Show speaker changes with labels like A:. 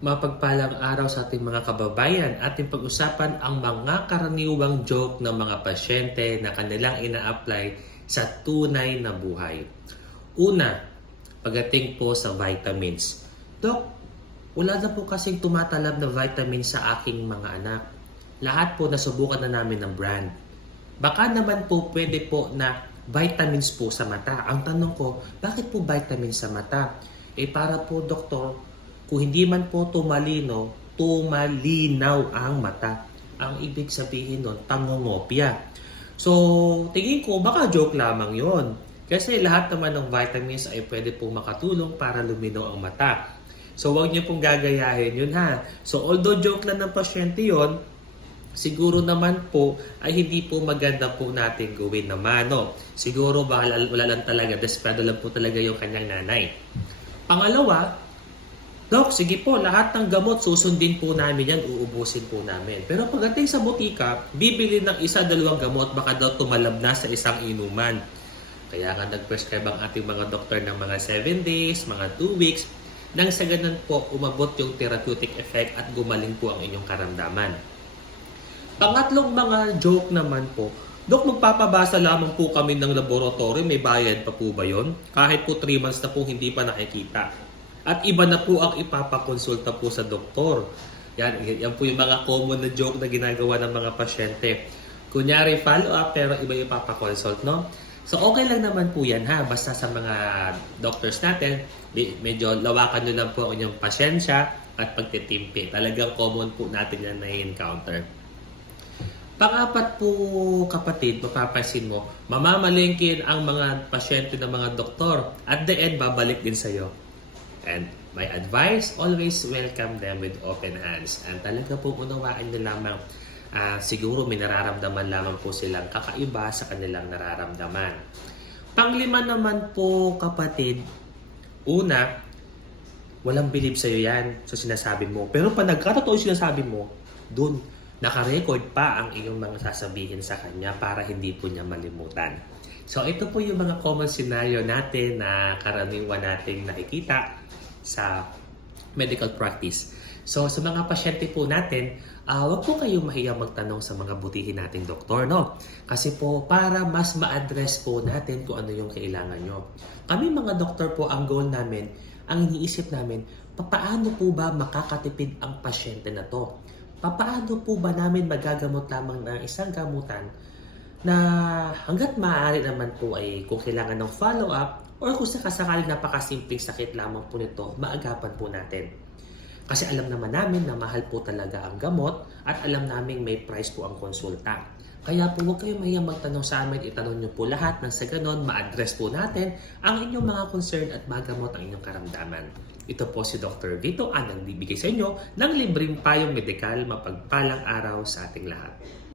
A: Mapagpalang araw sa ating mga kababayan. Ating pag-usapan ang mga karaniwang joke ng mga pasyente na kanilang ina-apply sa tunay na buhay. Una, pagdating po sa vitamins. Dok, wala na po kasing tumatalab na vitamins sa aking mga anak. Lahat po nasubukan na namin ng brand. Baka naman po pwede po na vitamins po sa mata. Ang tanong ko, bakit po vitamins sa mata? Eh para po doktor, kung hindi man po tumalino, tumalinaw ang mata. Ang ibig sabihin nun, tangongopya. So, tingin ko, baka joke lamang yon. Kasi lahat naman ng vitamins ay pwede po makatulong para lumino ang mata. So, huwag niyo pong gagayahin yun ha. So, although joke lang ng pasyente yon, siguro naman po ay hindi po maganda po natin gawin naman. No? Siguro wala, wala lang talaga, desperado lang po talaga yung kanyang nanay. Pangalawa, Dok, sige po, lahat ng gamot susundin po namin yan, uubusin po namin. Pero pagdating sa butika, bibili ng isa, dalawang gamot, baka daw tumalab na sa isang inuman. Kaya nga nag-prescribe ang ating mga doktor ng mga 7 days, mga 2 weeks, nang sa ganun po umabot yung therapeutic effect at gumaling po ang inyong karamdaman. Pangatlong mga joke naman po, Dok, magpapabasa lamang po kami ng laboratory, may bayad pa po ba yon? Kahit po 3 months na po hindi pa nakikita. At iba na po ang ipapakonsulta po sa doktor. Yan, yan po yung mga common na joke na ginagawa ng mga pasyente. Kunyari, follow-up pero iba yung papakonsult, no? So, okay lang naman po yan, ha? Basta sa mga doctors natin, medyo lawakan nyo lang po ang inyong pasyensya at pagtitimpi. Talagang common po natin yan na encounter Pangapat po kapatid, mapapansin mo, mamamalingkin ang mga pasyente ng mga doktor. At the end, babalik din sa'yo. And my advice, always welcome them with open hands. And talaga po unawaan nyo lamang, ah, siguro may nararamdaman lamang po silang kakaiba sa kanilang nararamdaman. Panglima naman po kapatid, una, walang believe sa'yo yan sa sinasabi mo. Pero pag nagkatotoo yung sinasabi mo, dun, nakarecord pa ang iyong mga sasabihin sa kanya para hindi po niya malimutan. So ito po yung mga common scenario natin na karaniwan nating nakikita sa medical practice. So sa mga pasyente po natin, ah wag po kayong mahiyang magtanong sa mga butihin nating doktor, no? Kasi po para mas ma-address po natin kung ano yung kailangan nyo. Kami mga doktor po, ang goal namin, ang iniisip namin, papaano po ba makakatipid ang pasyente na to? Papaano po ba namin magagamot lamang ng isang gamutan na hanggat maaari naman po ay kung kailangan ng follow-up or kung sakasakaling napakasimpleng sakit lamang po nito, maagapan po natin. Kasi alam naman namin na mahal po talaga ang gamot at alam namin may price po ang konsulta. Kaya po huwag kayong mahiyang magtanong sa amin, itanong niyo po lahat nang sa ganon ma-address po natin ang inyong mga concern at magamot ang inyong karamdaman. Ito po si Dr. Vito ang nagbibigay sa inyo ng libreng payong medikal mapagpalang araw sa ating lahat.